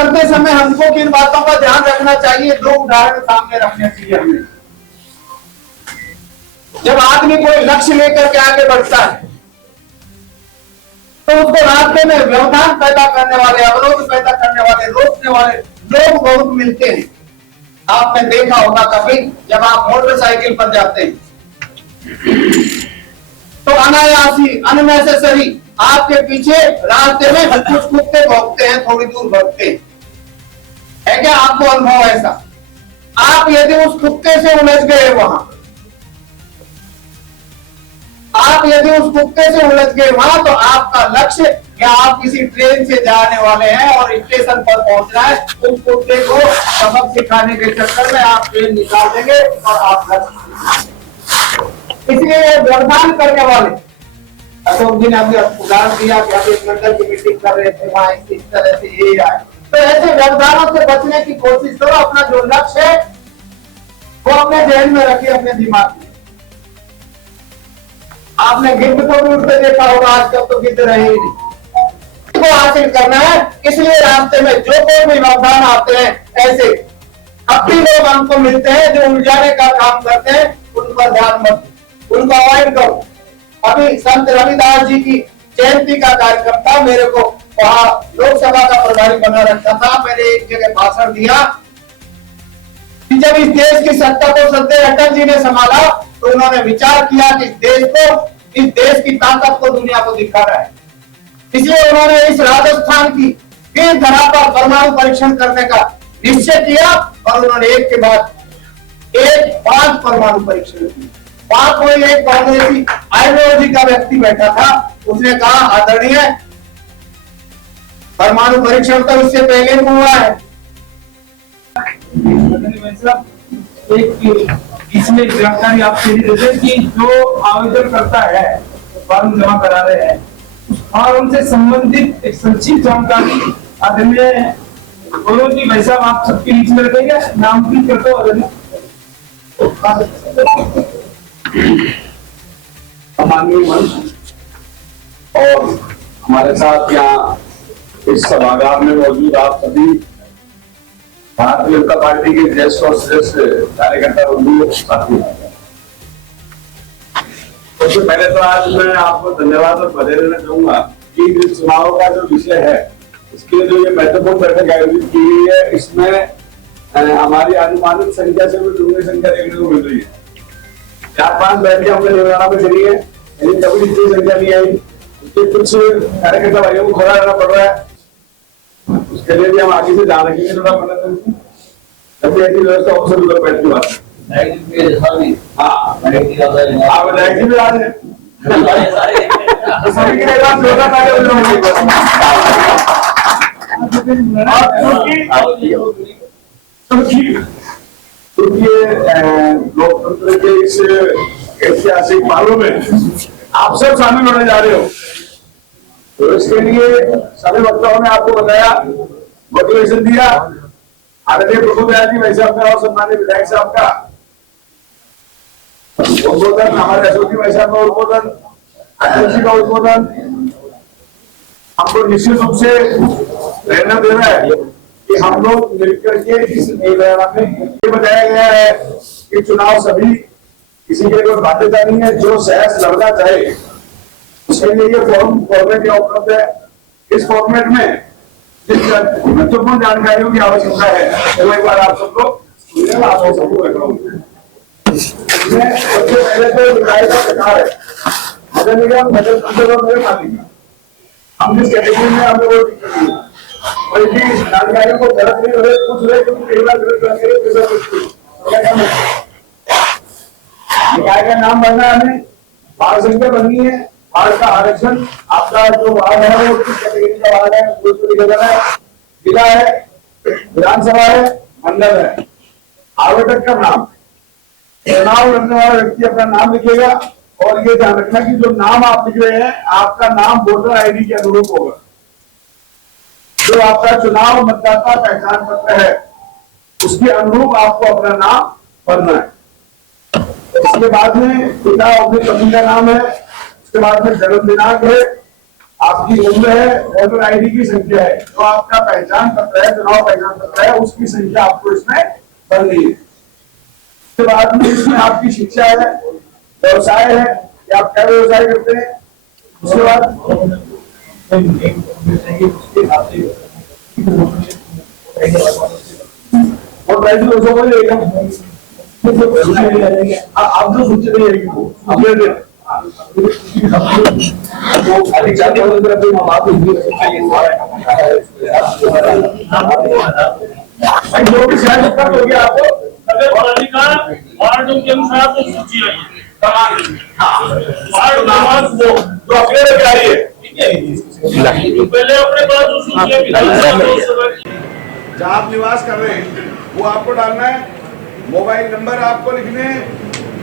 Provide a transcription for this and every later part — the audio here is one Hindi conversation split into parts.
करते समय हमको किन बातों का ध्यान रखना चाहिए, दो उदाहरण सामने रखने चाहिए हमें। जब आदमी कोई लक्ष्य लेकर के आगे बढ़ता है तो उसको रास्ते में व्यवधान पैदा करने वाले, अवरोध पैदा करने वाले, रोकने वाले लोग बहुत मिलते हैं। आपने देखा होगा कभी जब आप मोटरसाइकिल पर जाते हैं तो अनायासी अननेसेसरी आपके पीछे रास्ते में कुछ कुत्ते भौंकते हैं, थोड़ी दूर भौंकते हैं। है क्या आपको अनुभव ऐसा? आप यदि उस कुत्ते से उलझ गए वहां तो आपका लक्ष्य, या आप किसी ट्रेन से जाने वाले हैं और स्टेशन पर पहुंचना है, उस कुत्ते को सबक सिखाने के चक्कर में आप ट्रेन निकाल देंगे और आप लक्ष्य। इसलिए व्यवधान करने वाले, अशोक जी ने अभी उदाहरण दिया कि अभी मंडल की मीटिंग कर रहे थे, वहां इस तरह से ये आए, तो ऐसे व्यवधानों से बचने की कोशिश करो। अपना जो लक्ष्य है वो अपने ध्यान में रखिए, अपने दिमाग में। आपने गिद्ध को भी उठते देखा होगा, आजकल तो गिद्ध रहे ही नहीं। को हासिल करना है, इसलिए रास्ते में जो कोई भी व्यवधान आते हैं, ऐसे अपने लोग हमको मिलते हैं जो उलझाने का काम करते हैं, उन पर ध्यान मत, उनको अवॉइड करो। अभी संत रविदास जी की जयंती का कार्यक्रम था, मेरे को वहां लोकसभा का प्रभारी बना रखा था। मैंने एक जगह भाषण दिया कि जब इस देश की सत्ता को श्रद्धेय अटल जी ने संभाला तो उन्होंने विचार किया कि इस देश की ताकत को दुनिया को दिखाना है। इसलिए उन्होंने इस राजस्थान की फिर धरा पर परमाणु परीक्षण करने का निश्चय किया और उन्होंने एक के बाद एक 5 परमाणु परीक्षण किए। 5 में एक कांग्रेसी आइडियोलॉजी का व्यक्ति बैठा था, उसने कहा आदरणीय परमाणु परीक्षण तो इससे पहले हुआ है। इसमें जानकारी आपके लिए दे कि जो आवेदन करता है, फॉर्म जमा करा रहे हैं, उस फॉर्म से संबंधित एक संक्षिप्त जानकारी आदरणीय मनोज जी भाई साहब आप सबके बीच में रखेंगे, नाम की करते माननीय मंच और हमारे साथ यहाँ इस सभागार में मौजूद आप सभी भारतीय जनता पार्टी के ज्येष्ठ और श्रेष्ठ कार्यकर्ता बंधु साथी। सबसे पहले तो आज मैं आपको धन्यवाद और बधाई देना चाहूंगा कि इस चुनाव का जो विषय है, इसके जो ये महत्वपूर्ण बैठक आयोजित की गई है, इसमें हमारी अनुमानित संख्या से भी दुगनी संख्या देखने को मिल रही है। 4-5 बैठकें हमने तेलंगाना में करी है, लेकिन कभी इतनी संख्या नहीं आई। उसके कुछ कार्यकर्ता भाइयों को खड़ा रहना पड़ रहा है, उसके लिए भी हम आगे से ध्यान रखेंगे थोड़ा मदद। जब ऐसी व्यवस्था हो सभी लोग बैठ के बात विधायक जी भी आ रहे हैं, सभी के लिए लोकतंत्र के इस ऐतिहासिक मामलों में आप सब शामिल होने जा रहे हो, तो इसके लिए सभी वक्ताओं ने आपको बताया, मोटिवेशन दिया। आदरणीय प्रभुदयाल जी भाई साहब का और सम्मानित विधायक साहब का उद्बोधन, हमारे अशोक जी भाई साहब का उद्बोधन, अटल जी का उद्बोधन हमको निश्चित रूप से प्रेरणा दे रहा है कि हम लोग मिलकर के इस मेला में ये बताया गया है कि चुनाव सभी, किसी के कोई बाध्यता नहीं है, जो सहज लड़ना चाहे उसके लिए ये फॉर्मेट उपलब्ध है। इस फॉर्मेट में जिस महत्वपूर्ण जानकारियों की आवश्यकता है वो एक बार आप सबको सबसे पहले तो विधायक का प्रकार है, नगर निगम, नगर परिषद और नगर पालिका। हम जिस कैटेगरी में हमें वो और इसी जानकारियों को गलत नहीं रहे, कुछ रहे क्योंकि कई बार गलत जानकारी निकाय का नाम बनना है, हमें वार्ड संख्या बननी है, वार्ड का आरक्षण, आपका जो वार्ड है वो किस कैटेगरी का वार्ड है, जिला है, विधानसभा है, मंडल है, आवेदक का नाम, चुनाव लड़ने वाला व्यक्ति अपना नाम लिखेगा और ये ध्यान रखना कि जो नाम आप लिख रहे हैं आपका नाम वोटर आईडी के अनुरूप होगा। जो आपका चुनाव मतदाता पहचान पत्र है उसके अनुरूप आपको अपना नाम भरना है। इसके बाद में पिता और अपनी पत्नी का नाम है, उसके बाद में जन्म दिनांक है आपकी उम्र है, वोटर आईडी की संख्या है, जो आपका पहचान पत्र है, चुनाव पहचान पत्र है, उसकी संख्या आपको इसमें भरनी है। उसके बाद में इसमें आपकी शिक्षा है, व्यवसाय है कि आप क्या व्यवसाय करते हैं। उसके बाद वोटर आईडी उसको बोलिएगा, आप जो सूची देंगे वो अपने जो भी शायद दिक्कत होगी आपको वार्डों के अनुसार तो सूची आई है, वार्ड जो अपने लेके आई है, पहले अपने पास जो सूची है जहाँ आप निवास कर रहे हैं वो आपको डालना है, मोबाइल नंबर आपको लिखने हैं,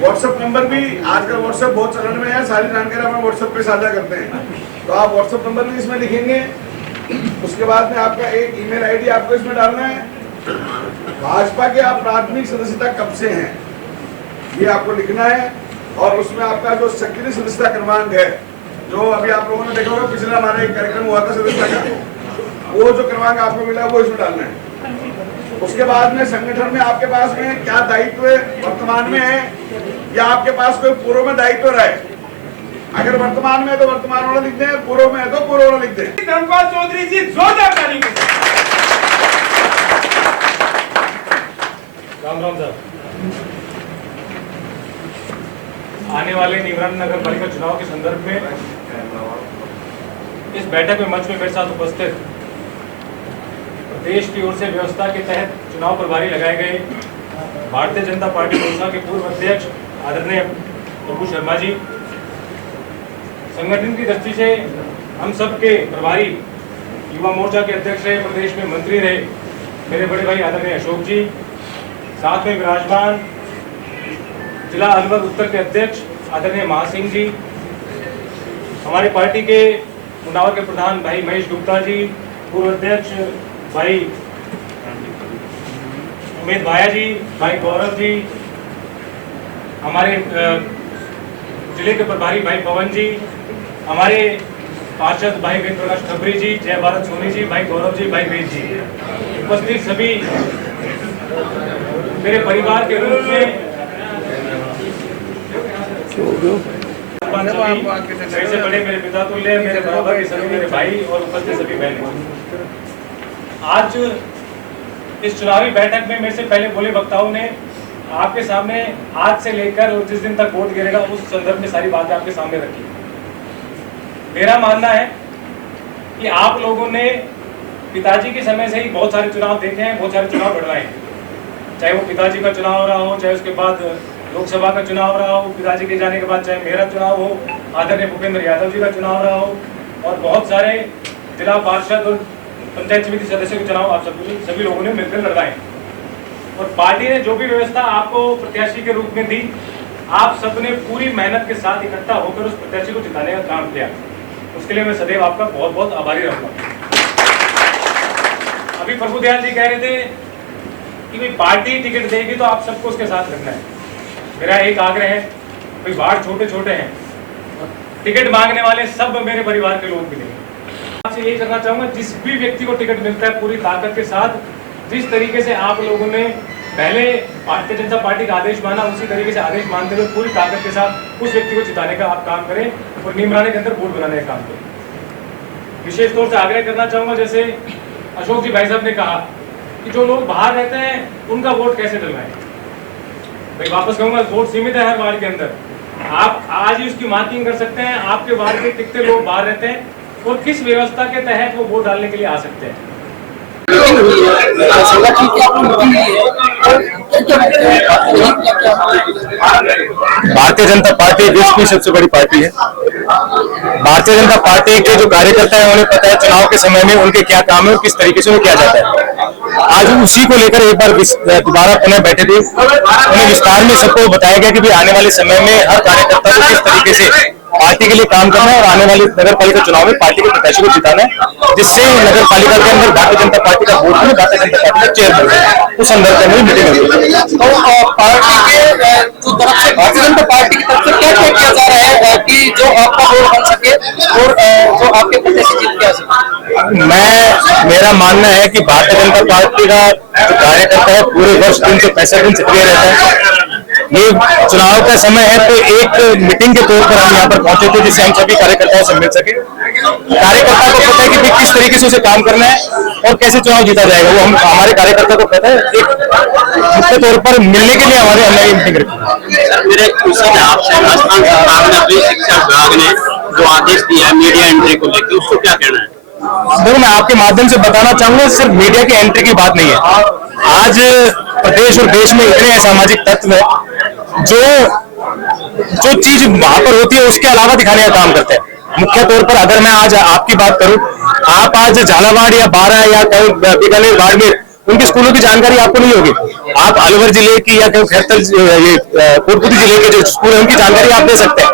व्हाट्सएप नंबर भी आजकल व्हाट्सएप बहुत चलन में है, सारी जानकारी हम व्हाट्सएप पे साझा करते हैं, तो आप व्हाट्सएप नंबर भी इसमें लिखेंगे। उसके बाद में आपका एक ईमेल आईडी आपको इसमें डालना है। भाजपा के आप प्राथमिक सदस्यता कब से हैं ये आपको लिखना है, और उसमें आपका जो सक्रिय सदस्यता क्रमांक है, जो अभी आप लोगों ने देखा होगा पिछला हमारा एक कार्यक्रम हुआ था सदस्यता का, वो जो क्रमांक आपको मिला वो इसमें डालना है। उसके बाद में संगठन में आपके पास में क्या दायित्व वर्तमान में है या आपके पास कोई पूर्व में दायित्व रहा है। अगर वर्तमान में है तो वर्तमान वाला लिख दें, पूर्व में है तो पूर्व वाला लिख दें। धर्मपाल चौधरी जी जोरदार ताली। राम राम सर। आने वाले नीमरान नगर पालिका चुनाव के संदर्भ में इस बैठक में मंच में मेरे साथ उपस्थित प्रदेश की ओर से व्यवस्था के तहत चुनाव प्रभारी लगाए गए भारतीय जनता पार्टी मोर्चा के पूर्व अध्यक्ष आदरणीय प्रभु शर्मा जी, संगठन की दृष्टि से हम सब के प्रभारी युवा मोर्चा के अध्यक्ष रहे, प्रदेश में मंत्री रहे मेरे बड़े भाई आदरणीय अशोक जी, साथ में विराजमान जिला अलवर उत्तर के अध्यक्ष आदरणीय महासिंह जी, हमारी पार्टी के मुनावर के प्रधान भाई महेश गुप्ता जी, पूर्व अध्यक्ष भाई उमेद भाया जी, भाई गौरव जी, हमारे जिले के प्रभारी भाई पवन जी, हमारे पार्षद भाई वेद प्रकाश खबरी जी, जय भारत सोनी जी, भाई गौरव जी, भाई वेद जी, उपस्थित सभी मेरे परिवार के रूप में मेरे से बड़े मेरे पिता तुल्य, मेरे बराबर के सभी मेरे भाई और उपस्थित सभी बहनें। आज इस चुनावी बैठक में मेरे से पहले बोले वक्ताओं ने आपके सामने आज से लेकर जिस दिन तक वोट गिरेगा उस संदर्भ में सारी बातें आपके सामने रखी। मेरा मानना है कि आप लोगों ने पिताजी के समय से ही बहुत सारे चुनाव देखे हैं, बहुत सारे चुनाव लड़वाए हैं, चाहे वो पिताजी का चुनाव रहा हो, चाहे उसके बाद लोकसभा का चुनाव रहा हो, पिताजी के जाने के बाद चाहे मेरा चुनाव हो, आदरणीय भूपेंद्र यादव जी का चुनाव रहा हो, और बहुत सारे जिला पार्षद और पंचायत समिति सदस्यों के चुनाव आप सभी लोगों ने मिलकर लड़वाए। और पार्टी ने जो भी व्यवस्था आपको प्रत्याशी के रूप में दी, आप सबने पूरी मेहनत के साथ इकट्ठा होकर उस प्रत्याशी को जिताने का काम किया। उसके लिए मैं सदैव आपका बहुत बहुत आभारी रहूंगा। अभी प्रभु दयाल जी कह रहे थे कि भाई पार्टी टिकट देगी तो आप सबको उसके साथ रखना है। मेरा एक आग्रह है, भाई वार्ड छोटे छोटे हैं, टिकट मांगने वाले सब मेरे परिवार के लोग मिलेंगे। आपसे यही करना चाहूंगा, जिस भी व्यक्ति को टिकट मिलता है पूरी ताकत के साथ, जिस तरीके से आप लोगों ने पहले भारतीय जनता पार्टी का आदेश माना, उसी तरीके से आदेश मानते हुए पूरी ताकत के साथ उस व्यक्ति को जिताने का आप काम करें और नीमराने के अंदर वोट बनाने का काम करें। विशेष तौर से आग्रह करना चाहूंगा, जैसे अशोक जी भाई साहब ने कहा कि जो लोग बाहर रहते हैं उनका वोट कैसे डलवाएं। भाई वापस कहूंगा, वोट सीमित है हर वार्ड के अंदर, आप आज ही उसकी मार्किंग कर सकते हैं आपके वार्ड के कितने लोग बाहर रहते हैं और किस व्यवस्था के तहत वो वोट डालने के लिए आ सकते हैं। भारतीय जनता पार्टी देश की सबसे बड़ी पार्टी है। भारतीय जनता पार्टी के जो कार्यकर्ता हैं उन्हें पता है चुनाव के समय में उनके क्या काम है और किस तरीके से उन्हें किया जाता है। आज उसी को लेकर एक बार दोबारा पुनः बैठे थे, उन्हें विस्तार में सबको बताया गया कि भी आने वाले समय में हर कार्यकर्ता को किस तरीके से पार्टी के लिए काम करना है और आने वाले नगर पालिका चुनाव में पार्टी के प्रत्याशी को जिताना है, जिससे नगर पालिका के अंदर भारतीय जनता पार्टी का वोट में भारतीय जनता पार्टी का चेयर बने। उस संदर्भ में मीटिंग हुई। तो पार्टी के तरफ से भारतीय जनता पार्टी की तरफ से क्या क्या किया जा रहा है कि जो आपका वोट बन सके और तो आपके प्रत्याशी जीत क्या मेरा मानना है कि भारतीय जनता पार्टी का जो कार्यकर्ता है पूरे वर्ष 365 दिन सक्रिय रहता है। ये चुनाव का समय है तो एक मीटिंग के तौर पर हम यहाँ पर पहुंचे थे जिससे हम सभी कार्यकर्ताओं से मिल सके। कार्यकर्ता को पता है कि किस तरीके से उसे काम करना है और कैसे चुनाव जीता जाएगा, वो हम हमारे कार्यकर्ता को पता है। एक मुख्य तौर पर मिलने के लिए हमारे ऑनलाइन मीटिंग रखी। मेरे क्वेश्चन है आपसे, राजस्थान सरकार ने अपनी शिक्षा विभाग ने जो आदेश दिया है मीडिया एंट्री को लेकर, उसको क्या कहना है? देखो, मैं आपके माध्यम से बताना चाहूंगा, सिर्फ मीडिया की एंट्री की बात नहीं है। आज प्रदेश और देश में इतने असामाजिक तत्व है जो चीज वहां पर होती है उसके अलावा दिखाने का काम करते हैं। मुख्य तौर पर अगर मैं आज आपकी बात करूं, आप आज झालावाड़ या बारा या बीकानेर बाड़मेर उनके स्कूलों की जानकारी आपको नहीं होगी। आप अलवर जिले की या खैरथल कोटपुतली जिले के जो स्कूल है उनकी जानकारी आप दे सकते हैं,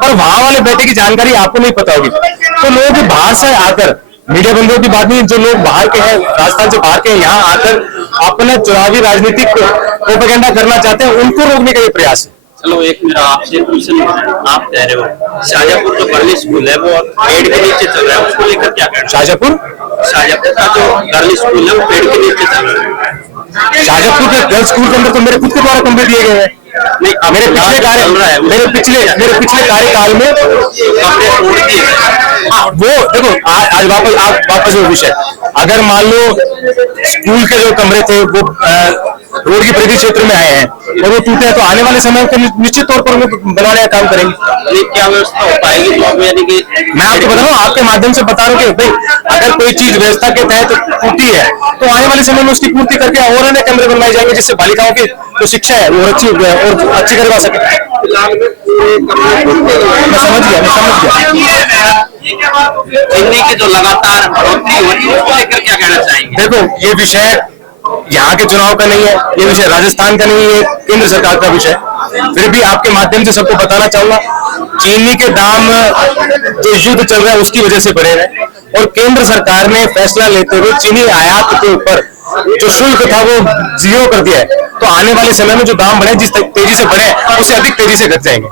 पर वहां वाले बेटे की जानकारी आपको नहीं पता होगी। तो लोग बाहर से आकर, मीडिया बंधुओं की बात नहीं, जो लोग बाहर के हैं, राजस्थान से बाहर के हैं, यहाँ आकर अपना चुनावी राजनीतिक प्रोपेगेंडा करना चाहते हैं, उनको रोकने का ये प्रयास है। चलो एक मेरा आपसे क्वेश्चन, आप कह रहे हो शाजापुर जो गर्ल्स स्कूल है वो पेड़ के नीचे चल रहा है, उसको लेकर क्या कहना? शाजापुर का जो गर्ल्स स्कूल है वो पेड़ के नीचे चल रहा है। शाजापुर के गर्ल्स स्कूल के अंदर तो मेरे खुद के द्वारा कम्प्लीट दिए गए हैं। मेरे पिछले कार्यकाल में कमरे तोड़ दिए। वो देखो, आज वापस वो विषय, अगर मान लो स्कूल के जो कमरे थे वो रोड की परिधि क्षेत्र में आए हैं और वो टूटे हैं, तो आने वाले समय में निश्चित तौर पर वो बनाने का काम करेंगे। क्या व्यवस्था हो पाएगी? यानी कि मैं आपको बता रहा हूँ, आपके माध्यम से बता रहा हूँ कि भाई अगर कोई चीज व्यवस्था के तहत टूटी है तो आने वाले समय में उसकी पूर्ति करके और अन्य कमरे बनवाए जाएंगे जिससे बालिकाओं की जो शिक्षा है वो अच्छी करवा सके। मैं समझ गया। चीनी की जो लगातार बढ़ोतरी हो रही है उसको लेकर क्या कहना चाहेंगे? देखो, ये विषय यहाँ के चुनाव का नहीं है, ये विषय राजस्थान का नहीं है, केंद्र सरकार का विषय। फिर भी आपके माध्यम से सबको बताना चाहूंगा, चीनी के दाम जो युद्ध चल रहा है उसकी वजह से बढ़े हैं और केंद्र सरकार ने फैसला लेते हुए चीनी आयात के ऊपर जो शुल्क था वो 0 कर दिया है। तो आने वाले समय में जो दाम बढ़े, जिस तेजी से बढ़े उससे अधिक तेजी से घट जाएंगे।